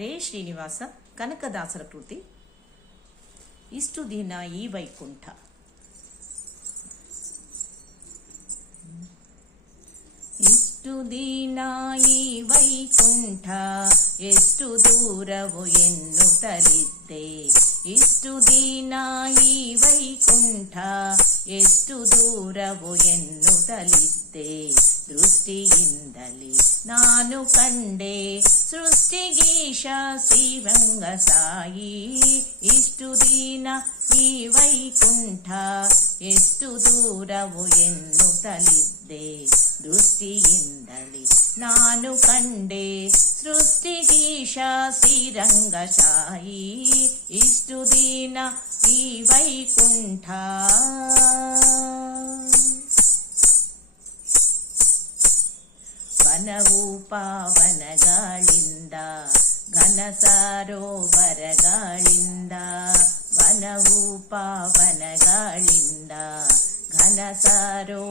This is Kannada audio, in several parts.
ಹರೇ ಶ್ರೀನಿವಾಸ ಕನಕದಾಸರ ಕೃತಿ ಇಷ್ಟು ದಿನ ಈ ವೈಕುಂಠ. ಇಷ್ಟು ದಿನ ಈ ವೈಕುಂಠ ಎಷ್ಟು ದೂರವು ಎನ್ನುತ್ತಲಿದ್ದೆ. ಇಷ್ಟು ದಿನ ಈ ವೈಕುಂಠ ಎಷ್ಟು ದೂರವು ಎನ್ನುತ್ತಲಿದ್ದೆ. ದೃಷ್ಟಿಯಿಂದಲೇ ನಾನು ಕಂಡೆ ಸೃಷ್ಟಿಗೀಶ ಶ್ರೀರಂಗ ಸಾಯಿ. ಇಷ್ಟು ದಿನ ಈ ವೈಕುಂಠ ಎಷ್ಟು ದೂರವು ಎನ್ನುತ್ತಲಿದ್ದೆ. ದೃಷ್ಟಿಯಿಂದಲೇ ನಾನು ಕಂಡೆ ಸೃಷ್ಟಿಗೀಶ ಶ್ರೀರಂಗ ಸಾಯಿ. ಇಷ್ಟು ದಿನ ಈ ವೈಕುಂಠ ವನವು ಪಾವನಗಳಿಂದ ಘನ ಸರೋವರಗಳಿಂದ. ವನವು ಪಾವನಗಳಿಂದ ಘನ ಸರೋವರಗಳಿಂದ.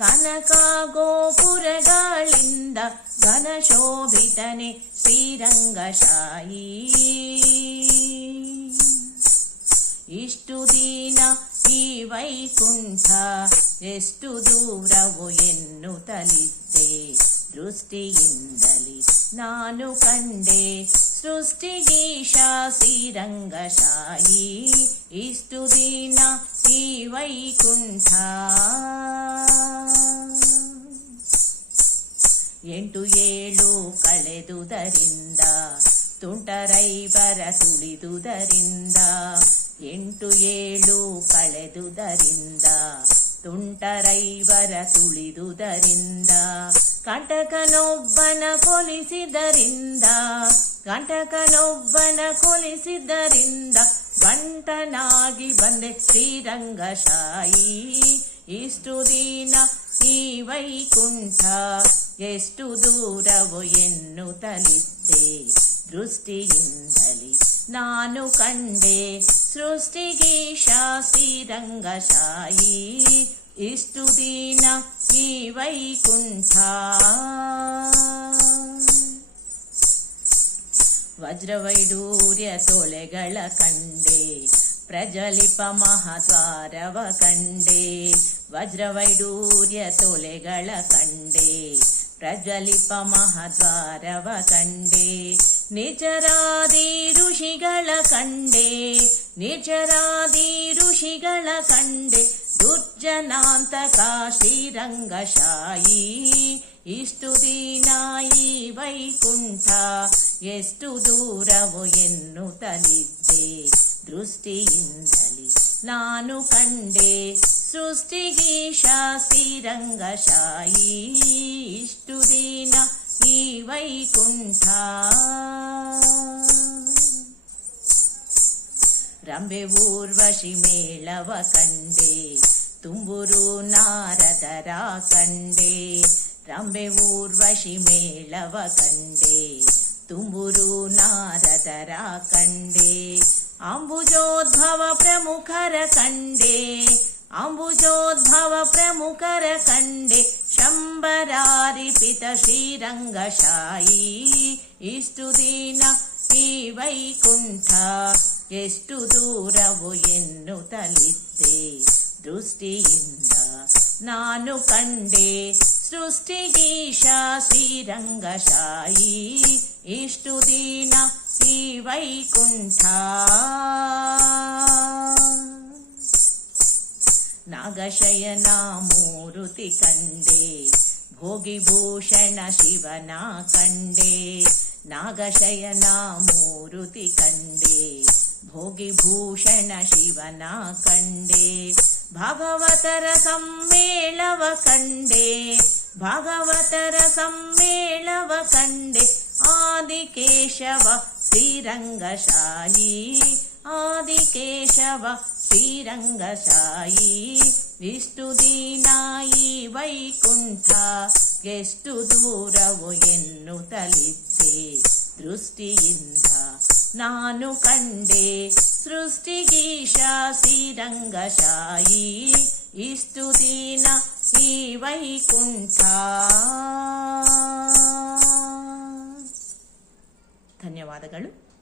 ಕನಕ ಗೋಪುರಗಳಿಂದ ಘನ ಶೋಭಿತನೆ ಶ್ರೀರಂಗ ಸಾಯಿ. ಇಷ್ಟು ದಿನ ಈ ವೈಕುಂಠ ಎಷ್ಟು ದೂರವು ಎನ್ನುತ್ತಲಿದ್ದೆ. ದೃಷ್ಟಿಯಿಂದಲೇ ನಾನು ಕಂಡೆ ಸೃಷ್ಟಿಗೀಶ ಶ್ರೀರಂಗ ಸಾಯಿ. ಇಷ್ಟು ದಿನ ಈ ವೈಕುಂಠ 8-7 ಕಳೆದುದರಿಂದ ತುಂಟರೈವರ ತುಳಿದುದರಿಂದ. 8-7 ಕಳೆದುದರಿಂದ ತುಂಟರೈವರ ತುಳಿದುದರಿಂದ. ಕಂಟಕನೊಬ್ಬನ ಕೊಲಿಸಿದರಿಂದ ಕಂಟಕನೊಬ್ಬನ ಕೊಲಿಸಿದರಿಂದ ಬಂಟನಾಗಿ ಬಂದೆ ಶ್ರೀರಂಗ ಸಾಯಿ. ಇಷ್ಟು ದಿನ ಈ ವೈಕುಂಠ ಎಷ್ಟು ದೂರವು ಎನ್ನುತ್ತಲಿದ್ದೆ. ದೃಷ್ಟಿಯಿಂದಲೇ ನಾನು ಕಂಡೆ ಸೃಷ್ಟಿಗೀಶ ಶ್ರೀರಂಗ ಸಾಯಿ. ಇಷ್ಟು ದಿನ ಈ ವೈಕುಂಠ ವಜ್ರವೈಡೂರ್ಯ ತೊಳೆಗಳ ಕಂಡೆ ಪ್ರಜ್ವಲಿಪ ಮಹಾದ್ವಾರವ ಕಂಡೆ. ವಜ್ರವೈಡೂರ್ಯ ತೊಳೆಗಳ ಕಂಡೆ ಪ್ರಜ್ವಲಿಪ ಮಹಾದ್ವಾರವ ಕಂಡೆ. ನಿಜರಾದಿ ಋಷಿಗಳ ಕಂಡೆ ನಿಜರಾದಿ ಋಷಿಗಳ ಕಂಡೆ. ದುರ್ಜನಾಂತಕ ಶ್ರೀರಂಗ ಸಾಯಿ. ಇಷ್ಟು ದಿನ ಈ ವೈಕುಂಠ ಎಷ್ಟು ದೂರವು ಎನ್ನುತ್ತಲಿದ್ದೆ. ದೃಷ್ಟಿಯಿಂದಲೇ ನಾನು ಕಂಡೆ ಸೃಷ್ಟಿಗೀಶ ಶ್ರೀರಂಗ ಸಾಯಿ. ಇಷ್ಟು ದಿನ ಈ ವೈಕುಂಠ ರಂಬೆ ಊರ್ವಶಿ ಮೇಳವ ಕಂಡೆ ತುಂಬುರು ನಾರದರ ಕಂಡೆ. ರಂಬೆ ಊರ್ವಶಿ ಮೇಳವ ಕಂಡೆ ತುಂಬುರು ನಾರದರ ಕಂಡೆ. ಅಂಬುಜೋದ್ಭವ ಪ್ರಮುಖರ ಕಂಡೆ ಅಂಬುಜೋದ್ಭವ ಪ್ರಮುಖರ ಕಂಡೆ. ಶಂಬರಾರಿಪಿತ ಶ್ರೀರಂಗ ಸಾಯಿ. ಇಷ್ಟು ದಿನ ಈ ವೈಕುಂಠ ಎಷ್ಟು ದೂರವು ಎನ್ನುತ್ತಲಿದ್ದೆ. ದೃಷ್ಟಿಯಿಂದ ನಾನು ಕಂಡೆ ಸೃಷ್ಟಿಗೀಶ ಶ್ರೀರಂಗ ಸಾಯಿ. ಇಷ್ಟು ದಿನ ಈ ವೈಕುಂಠ ನಾಗಶಯನ ಮೂರುತಿ ಕಂಡೆ ಭೋಗಿಭೂಷಣ ಶಿವನ ಕಂಡೆ. ನಾಗಶಯನ ಮೂರುತಿ ಕಂಡೆ ಭೋಗಿಭೂಷಣ ಶಿವನ ಕಂಡೆ. ಭಾಗವತರ ಸಮ್ಮೇಳವ ಕಂಡೆ ಭಾಗವತರ ಸಮ್ಮೇಳವ ಕಂಡೆ. ಆದಿಕೇಶವ ಶ್ರೀರಂಗ ಸಾಯಿ. ಆದಿಕೇಶವ ಶ್ರೀರಂಗ ಸಾಯಿ. ಇಷ್ಟು ದಿನ ಈ ವೈಕುಂಠ ಎಷ್ಟು ದೂರವು ಎನ್ನುತ್ತಲಿದ್ದೆ. ದೃಷ್ಟಿಯಿಂದ ನಾನು ಕಂಡೆ ಸೃಷ್ಟಿಗೀಶ ಶ್ರೀರಂಗ ಸಾಯಿ. ಇಷ್ಟು ದಿನ ಈ ವೈಕುಂಠ ಧನ್ಯವಾದಗಳು.